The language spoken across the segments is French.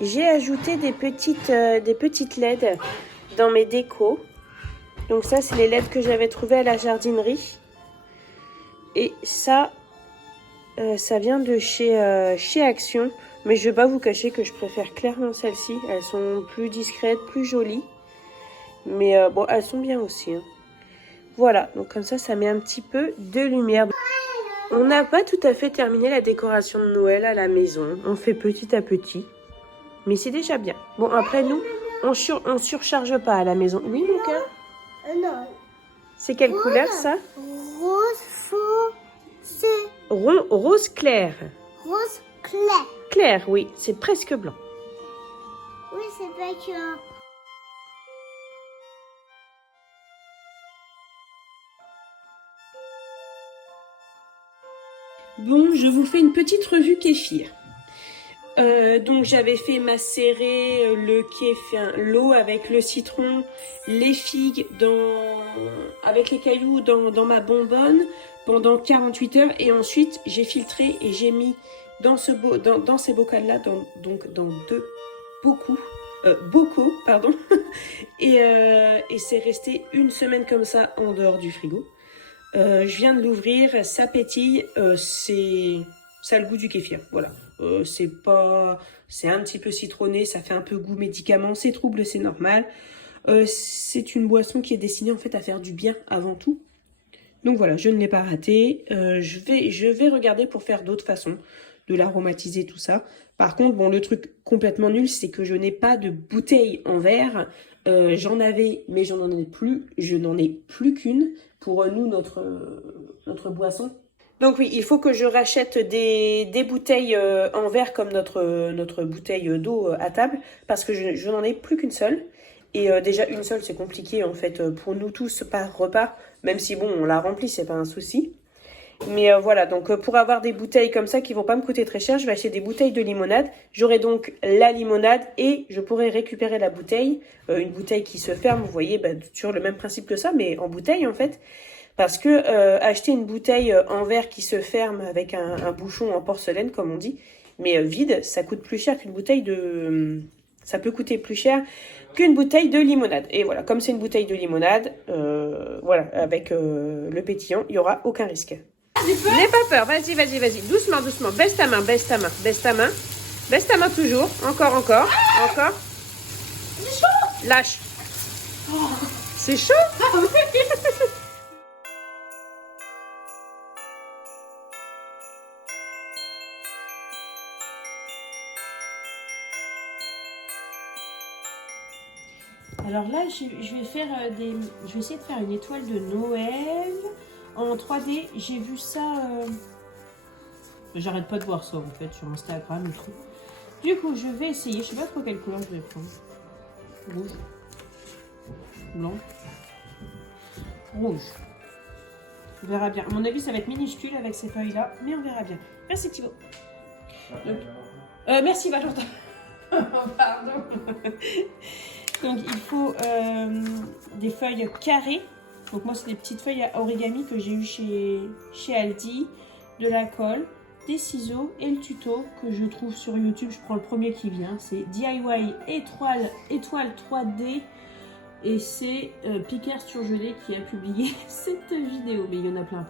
j'ai ajouté des petites LED dans mes décos. Donc ça, c'est les LED que j'avais trouvées à la jardinerie. Et ça, ça vient de chez Action. Mais je vais pas vous cacher que je préfère clairement celles-ci. Elles sont plus discrètes, plus jolies. Mais bon, elles sont bien aussi. Hein. Voilà, donc comme ça met un petit peu de lumière. On n'a pas tout à fait terminé la décoration de Noël à la maison. On fait petit à petit. Mais c'est déjà bien. Bon, après, nous, on surcharge pas à la maison. Oui, mon cœur? Non. C'est quelle couleur, ça? Rose foncé. Rose clair. Rose clair. Clair, oui. C'est presque blanc. Oui, c'est pas que... Bon, je vous fais une petite revue kéfir. Donc j'avais fait macérer l'eau avec le citron, les figues avec les cailloux dans ma bonbonne pendant 48 heures et ensuite j'ai filtré et j'ai mis dans ces bocaux-là, donc dans deux bocaux, pardon, et c'est resté une semaine comme ça en dehors du frigo. Je viens de l'ouvrir, ça pétille, ça a le goût du kéfir, voilà. C'est un petit peu citronné, ça fait un peu goût médicament, c'est trouble, c'est normal. C'est une boisson qui est destinée en fait à faire du bien avant tout. Donc voilà, je ne l'ai pas raté. Je vais regarder pour faire d'autres façons de l'aromatiser, tout ça. Par contre, bon, le truc complètement nul, c'est que je n'ai pas de bouteille en verre. J'en avais, mais je n'en ai plus. Je n'en ai plus qu'une pour nous, notre boisson. Donc oui, il faut que je rachète des bouteilles en verre comme notre bouteille d'eau à table, parce que je n'en ai plus qu'une seule. Et déjà, une seule, c'est compliqué en fait pour nous tous par repas, même si bon, on la remplit, c'est pas un souci. Mais voilà, donc pour avoir des bouteilles comme ça qui vont pas me coûter très cher, je vais acheter des bouteilles de limonade. J'aurai donc la limonade et je pourrai récupérer la bouteille, une bouteille qui se ferme, vous voyez, sur le même principe que ça, mais en bouteille en fait. Parce que acheter une bouteille en verre qui se ferme avec un bouchon en porcelaine, comme on dit, mais vide, ça coûte plus cher qu'une bouteille de... Ça peut coûter plus cher qu'une bouteille de limonade. Et voilà, comme c'est une bouteille de limonade, voilà, avec le pétillant, il n'y aura aucun risque. N'aie pas peur, vas-y. Doucement. Baisse ta main. Baisse ta main toujours. Encore. C'est chaud. Lâche. C'est chaud. Alors là, je vais essayer de faire une étoile de Noël en 3D. J'ai vu ça. J'arrête pas de voir ça en fait sur Instagram et tout. Du coup, je vais essayer. Je sais pas trop quelle couleur je vais prendre. Rouge, blanc, rouge. On verra bien. À mon avis, ça va être minuscule avec ces feuilles-là, mais on verra bien. Merci Thibaut. Donc, merci Valentin. Pardon. Donc il faut des feuilles carrées. Donc moi c'est des petites feuilles à origami que j'ai eu chez Aldi, de la colle, des ciseaux et le tuto que je trouve sur YouTube. Je prends le premier qui vient, c'est DIY étoile 3D et c'est Piquer Surgelé qui a publié cette vidéo, mais il y en a plein.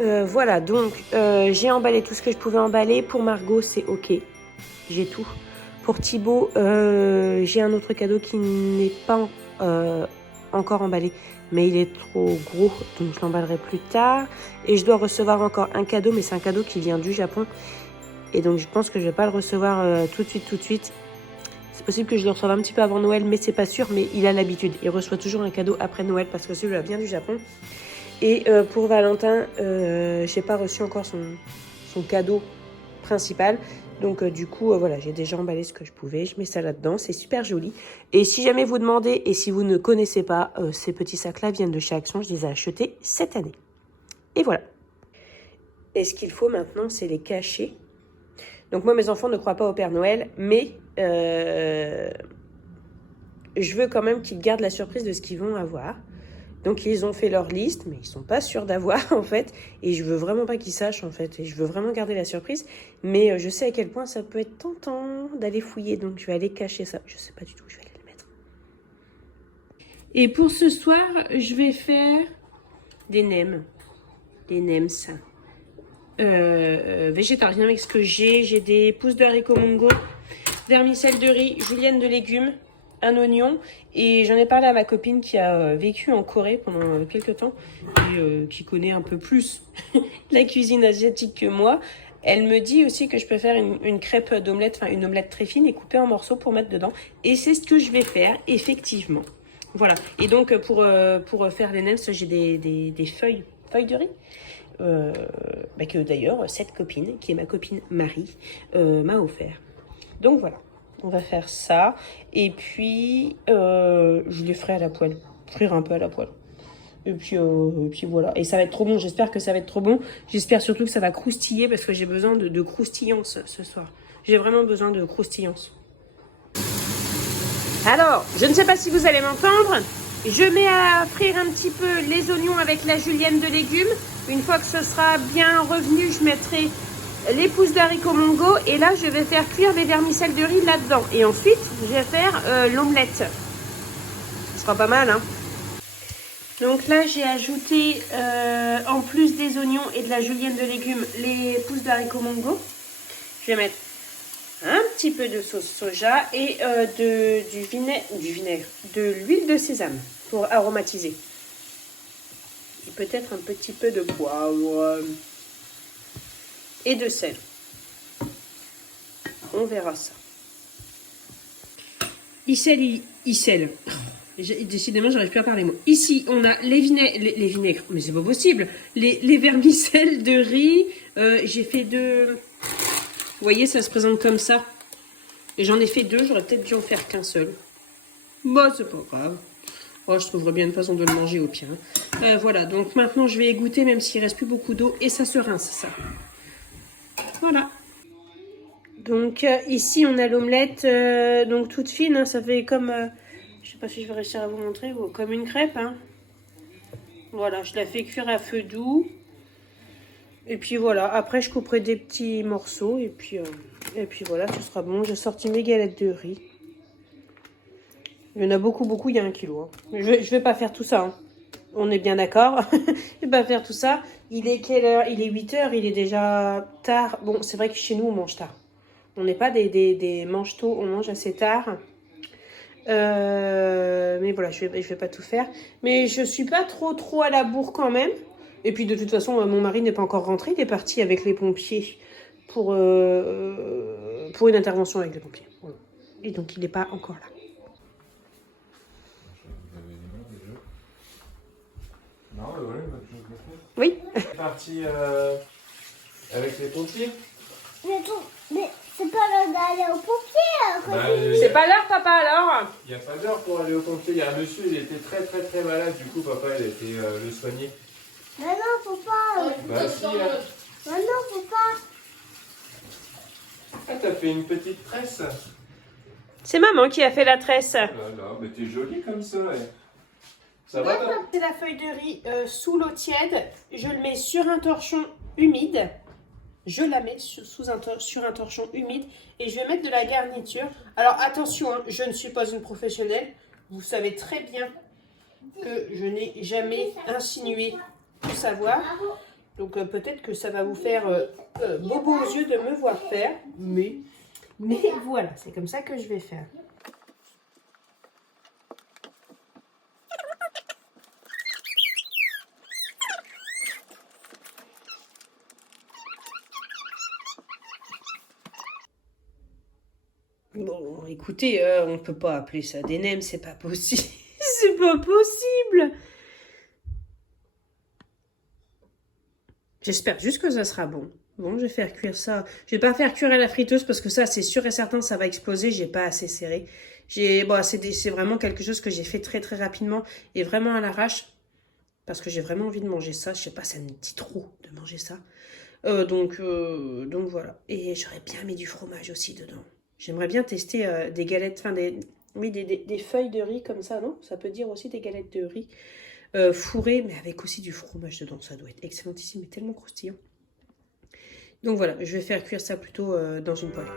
Voilà, donc j'ai emballé tout ce que je pouvais emballer. Pour Margot, c'est ok. J'ai tout. Pour Thibaut, j'ai un autre cadeau qui n'est pas encore emballé. Mais il est trop gros, donc je l'emballerai plus tard. Et je dois recevoir encore un cadeau, mais c'est un cadeau qui vient du Japon. Et donc je pense que je ne vais pas le recevoir tout de suite. C'est possible que je le reçoive un petit peu avant Noël, mais c'est pas sûr. Mais il a l'habitude. Il reçoit toujours un cadeau après Noël parce que celui-là vient du Japon. Et pour Valentin, j'ai pas reçu encore son cadeau principal. Donc du coup, voilà, j'ai déjà emballé ce que je pouvais. Je mets ça là-dedans, c'est super joli. Et si jamais vous demandez, et si vous ne connaissez pas, ces petits sacs-là viennent de chez Action. Je les ai achetés cette année. Et voilà. Et ce qu'il faut maintenant, c'est les cacher. Donc moi, mes enfants ne croient pas au Père Noël, mais je veux quand même qu'ils gardent la surprise de ce qu'ils vont avoir. Donc ils ont fait leur liste, mais ils sont pas sûrs d'avoir en fait. Et je veux vraiment pas qu'ils sachent en fait. Et je veux vraiment garder la surprise. Mais je sais à quel point ça peut être tentant d'aller fouiller. Donc je vais aller cacher ça. Je sais pas du tout où je vais aller le mettre. Et pour ce soir, je vais faire des nems. Des nems. Végétarien avec ce que j'ai. J'ai des pousses de haricots mongo, vermicelle de riz, julienne de légumes, un oignon. Et j'en ai parlé à ma copine qui a vécu en Corée pendant quelques temps et qui connaît un peu plus la cuisine asiatique que moi. Elle me dit aussi que je peux faire une crêpe d'omelette, enfin une omelette très fine et coupée en morceaux pour mettre dedans. Et c'est ce que je vais faire, effectivement. Voilà. Et donc pour faire les nems, j'ai des feuilles de riz. Que d'ailleurs cette copine, qui est ma copine Marie, m'a offert. Donc voilà. On va faire ça. Et puis, je les ferai à la poêle. Frire un peu à la poêle. Et puis voilà. Et ça va être trop bon. J'espère que ça va être trop bon. J'espère surtout que ça va croustiller parce que j'ai besoin de croustillance ce soir. J'ai vraiment besoin de croustillance. Alors, je ne sais pas si vous allez m'entendre. Je mets à frire un petit peu les oignons avec la julienne de légumes. Une fois que ce sera bien revenu, je mettrai les pousses d'haricots mongo et là je vais faire cuire les vermicelles de riz là-dedans et ensuite je vais faire l'omelette. Ce sera pas mal hein. Donc là j'ai ajouté en plus des oignons et de la julienne de légumes les pousses d'haricots mongo. Je vais mettre un petit peu de sauce soja et du vinaigre, de l'huile de sésame pour aromatiser. Et peut-être un petit peu de poivre. Et de sel. On verra ça. Icelle. Décidément, j'arrive plus à parler moi. Ici, on a les vinaigres. Mais c'est pas possible. Les vermicelles de riz. J'ai fait 2. Vous voyez, ça se présente comme ça. Et j'en ai fait 2. J'aurais peut-être dû en faire qu'un seul. Bah, c'est pas grave. Oh, je trouverais bien une façon de le manger au pire. Voilà. Donc maintenant, je vais égoutter, même s'il reste plus beaucoup d'eau. Et ça se rince, ça. Voilà. Donc ici on a l'omelette donc toute fine, hein, ça fait comme, je sais pas si je vais réussir à vous montrer, comme une crêpe. Hein. Voilà, je la fais cuire à feu doux. Et puis voilà, après je couperai des petits morceaux et puis voilà, ce sera bon. J'ai sorti mes galettes de riz. Il y en a beaucoup, il y a 1 kilo. Hein. Je vais pas faire tout ça. Hein. On est bien d'accord. Je vais pas faire tout ça. Il est quelle heure? Il est 8 h, il est déjà tard. Bon, c'est vrai que chez nous, on mange tard. On n'est pas des mange tôt, on mange assez tard. Mais voilà, je vais pas tout faire. Mais je suis pas trop à la bourre quand même. Et puis de toute façon, mon mari n'est pas encore rentré. Il est parti avec les pompiers pour une intervention avec les pompiers. Voilà. Et donc, il n'est pas encore là. Non, Oui. C'est parti avec les pompiers. Mais c'est pas l'heure d'aller aux pompiers. C'est pas l'heure, papa, alors? Il n'y a pas d'heure pour aller aux pompiers. Il y a un monsieur, il était très malade. Du coup, papa, il a été le soigner. Mais non, faut pas. Bah si, hein. Mais non, faut pas. Ah, t'as fait une petite tresse. C'est maman qui a fait la tresse. Là, mais t'es jolie comme ça. Ça va, toi? C'est la feuille de riz sous l'eau tiède. Je le mets sur un torchon humide. Je la mets sur un torchon humide et je vais mettre de la garniture. Alors attention, hein, je ne suis pas une professionnelle. Vous savez très bien que je n'ai jamais insinué tout savoir. Donc peut-être que ça va vous faire bobo aux yeux de me voir faire, mais voilà, c'est comme ça que je vais faire. Bon, écoutez, on peut pas appeler ça des nems, c'est pas possible. C'est pas possible. J'espère juste que ça sera bon. Bon, je vais faire cuire ça. Je vais pas faire cuire à la friteuse parce que ça, c'est sûr et certain, ça va exploser. J'ai pas assez serré. Bon, c'est vraiment quelque chose que j'ai fait très très rapidement et vraiment à l'arrache parce que j'ai vraiment envie de manger ça. Je sais pas, ça me dit trop de manger ça. Donc voilà. Et j'aurais bien mis du fromage aussi dedans. J'aimerais bien tester des galettes, enfin des feuilles de riz comme ça, non? Ça peut dire aussi des galettes de riz fourrées, mais avec aussi du fromage dedans. Ça doit être excellentissime et tellement croustillant. Donc voilà, je vais faire cuire ça plutôt dans une poêle.